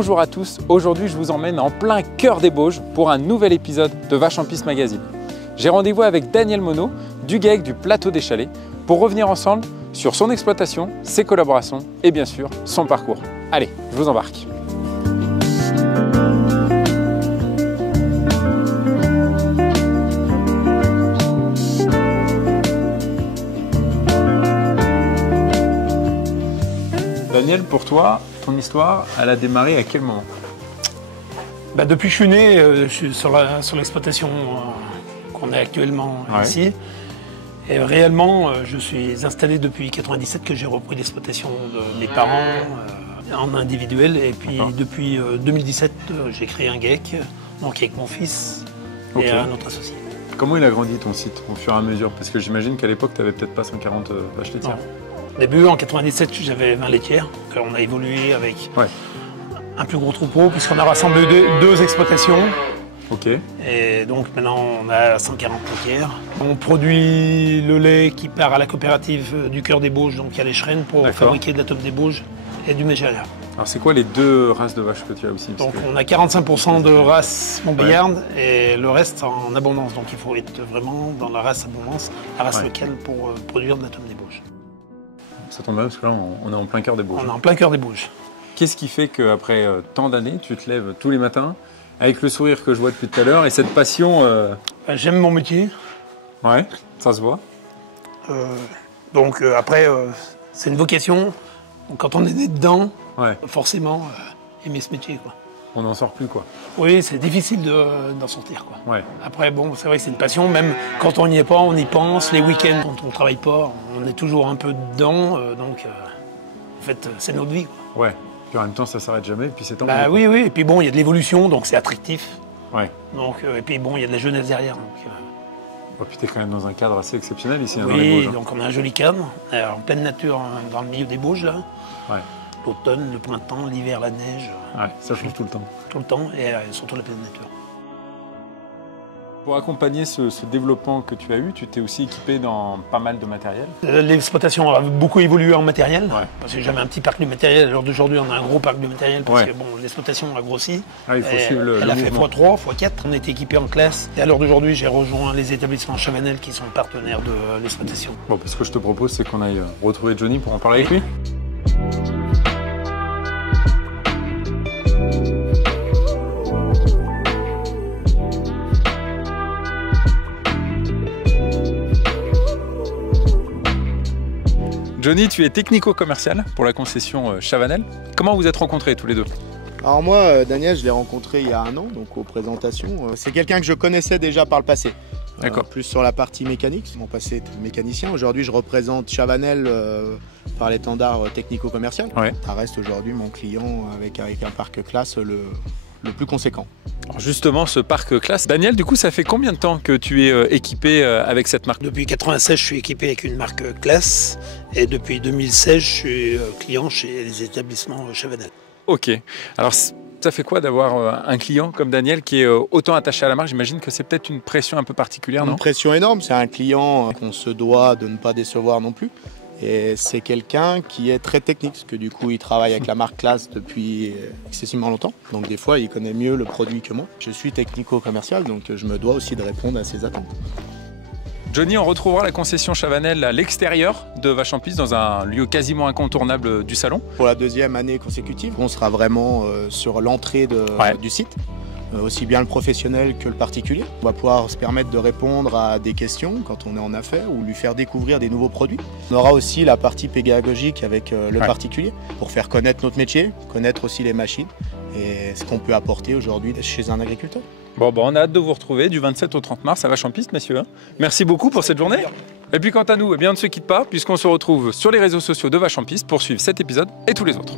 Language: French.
Bonjour à tous, aujourd'hui je vous emmène en plein cœur des Bauges pour un nouvel épisode de Vaches en Piste Magazine. J'ai rendez-vous avec Daniel Monod du GAEC du Plateau des Chalets pour revenir ensemble sur son exploitation, ses collaborations et bien sûr son parcours. Allez, je vous embarque. Daniel, pour toi, ton histoire, elle a démarré à quel moment? Depuis que je suis né, je suis sur l'exploitation qu'on a actuellement ici. Et réellement, je suis installé depuis 1997 que j'ai repris l'exploitation de mes parents en individuel. Et puis depuis 2017, j'ai créé un GAEC, donc avec mon fils et un autre associé. Comment il a grandi ton site au fur et à mesure? Parce que j'imagine qu'à l'époque, tu n'avais peut-être pas 140 vaches laitières. Au début, en 1997, j'avais 20 laitières. Donc, on a évolué avec un plus gros troupeau, puisqu'on a rassemblé deux exploitations. Et donc maintenant, on a 140 laitières. On produit le lait qui part à la coopérative du Cœur des Bauges, donc à l'Écheren, pour fabriquer de la taupe des Bauges et du Mégéria. Alors c'est quoi les deux races de vaches que tu as aussi? Donc on a 45% de race montbéliarde et le reste en abondance. Donc il faut être vraiment dans la race abondance, la race locale pour produire de la taupe des Bauges. Ça tombe bien parce que là, on est en plein cœur des Bauges. On est en plein cœur des Bauges. Qu'est-ce qui fait qu'après tant d'années, tu te lèves tous les matins avec le sourire que je vois depuis tout à l'heure et cette passion J'aime mon métier. Ouais, ça se voit. Après, c'est une vocation. Donc, quand on est né dedans, forcément, aimer ce métier, quoi. On n'en sort plus, quoi. Oui, c'est difficile d'en sortir, quoi. Ouais. Après, bon, c'est vrai que c'est une passion. Même quand on n'y est pas, on y pense. Les week-ends, quand on ne travaille pas, on est toujours un peu dedans. En fait, c'est notre vie, quoi. Ouais. Puis en même temps, ça s'arrête jamais. Et puis c'est tant oui. Et puis bon, il y a de l'évolution, donc c'est attractif. Ouais. Donc, et puis bon, il y a de la jeunesse derrière. Donc, puis tu es quand même dans un cadre assez exceptionnel ici. Oui, dans les Bauges, donc on a un joli cadre, en pleine nature, dans le milieu des Bauges, là. Ouais. L'automne, le printemps, l'hiver, la neige. Ouais, ça change tout le temps. Tout le temps, et surtout la pleine nature. Pour accompagner ce développement que tu as eu, tu t'es aussi équipé dans pas mal de matériel. L'exploitation a beaucoup évolué en matériel, parce que j'avais un petit parc de matériel. À l'heure d'aujourd'hui, on a un gros parc de matériel, parce que bon, l'exploitation a grossi. Il faut suivre le elle a fait mouvement. x3, x4. On était équipé en classe. Et à l'heure d'aujourd'hui, j'ai rejoint les établissements Chavanel qui sont partenaires de l'exploitation. Bon, ce que je te propose, c'est qu'on aille retrouver Johnny pour en parler avec lui. Johnny, tu es technico-commercial pour la concession Chavanel. Comment vous êtes rencontrés tous les deux? Alors moi, Daniel, je l'ai rencontré il y a un an, donc aux présentations. C'est quelqu'un que je connaissais déjà par le passé. Plus sur la partie mécanique. Mon passé est mécanicien. Aujourd'hui, je représente Chavanel par l'étendard technico-commercial. Ça reste aujourd'hui mon client avec un parc classe le plus conséquent. Alors justement, ce parc classe. Daniel, du coup, ça fait combien de temps que tu es équipé avec cette marque? Depuis 1996, je suis équipé avec une marque classe. Et depuis 2016, je suis client chez les établissements Chavanel. Ok. Alors, ça fait quoi d'avoir un client comme Daniel qui est autant attaché à la marque? J'imagine que c'est peut-être une pression un peu particulière, non? Une pression énorme. C'est un client qu'on se doit de ne pas décevoir non plus. Et c'est quelqu'un qui est très technique, parce que du coup, il travaille avec la marque classe depuis excessivement longtemps. Donc des fois, il connaît mieux le produit que moi. Je suis technico-commercial, donc je me dois aussi de répondre à ses attentes. Johnny, on retrouvera la concession Chavanel à l'extérieur de Vaches en Piste, dans un lieu quasiment incontournable du salon. Pour la deuxième année consécutive, on sera vraiment sur l'entrée du site. Aussi bien le professionnel que le particulier. On va pouvoir se permettre de répondre à des questions quand on est en affaires ou lui faire découvrir des nouveaux produits. On aura aussi la partie pédagogique avec le particulier pour faire connaître notre métier, connaître aussi les machines et ce qu'on peut apporter aujourd'hui chez un agriculteur. Bon, on a hâte de vous retrouver du 27 au 30 mars à Vaches en Piste, messieurs. Merci beaucoup pour cette journée. Et puis quant à nous, on ne se quitte pas puisqu'on se retrouve sur les réseaux sociaux de Vaches en Piste pour suivre cet épisode et tous les autres.